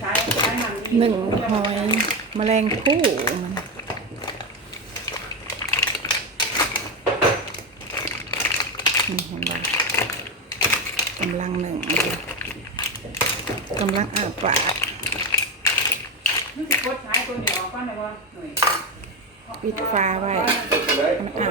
ใช้ใช้มันหนึ่งหอยแมลงผู้มันนี่เห็นไหมกำลังหนึ่งกำลังอาปากรู้สึกกดใช้ตัวเดียวก็ได้ว่าหน่อยปิดฟ้าไว้มันอา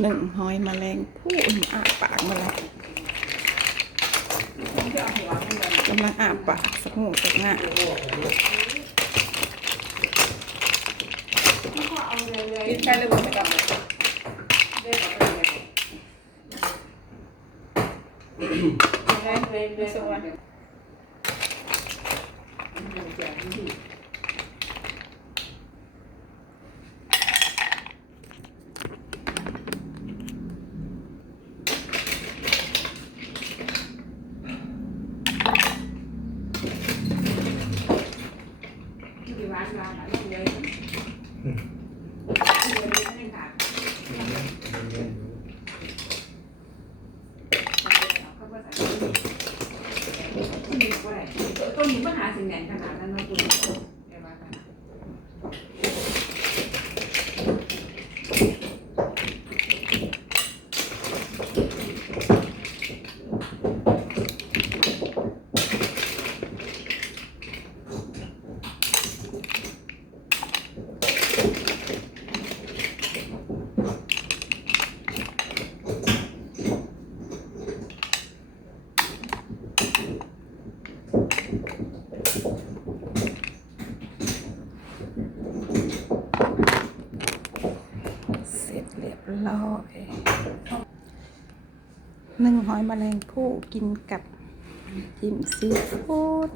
หนึ่งหอยแมลงผู้อาปากมาแล้ว ผมจะเอาหัวมันเลย กำลังอาปากสักหูสักหน้า แล้วก็เอาเลยเลย ปิดไปเลยผมไม่ต้องเดินออกไปเลยเลย ร้านร้านอะไรเลยที่เดินไม่ได้ขาดเขาก็ใส่ต้นนี้ก็ได้ต้นนี้ปัญหาสิ่งแหนขนาดนั้นเราดูเดี๋ยวว่ากันสร็ ร้อยหนึ่งหอยแมลงผู้กินกับจิ้มซีฟู้ด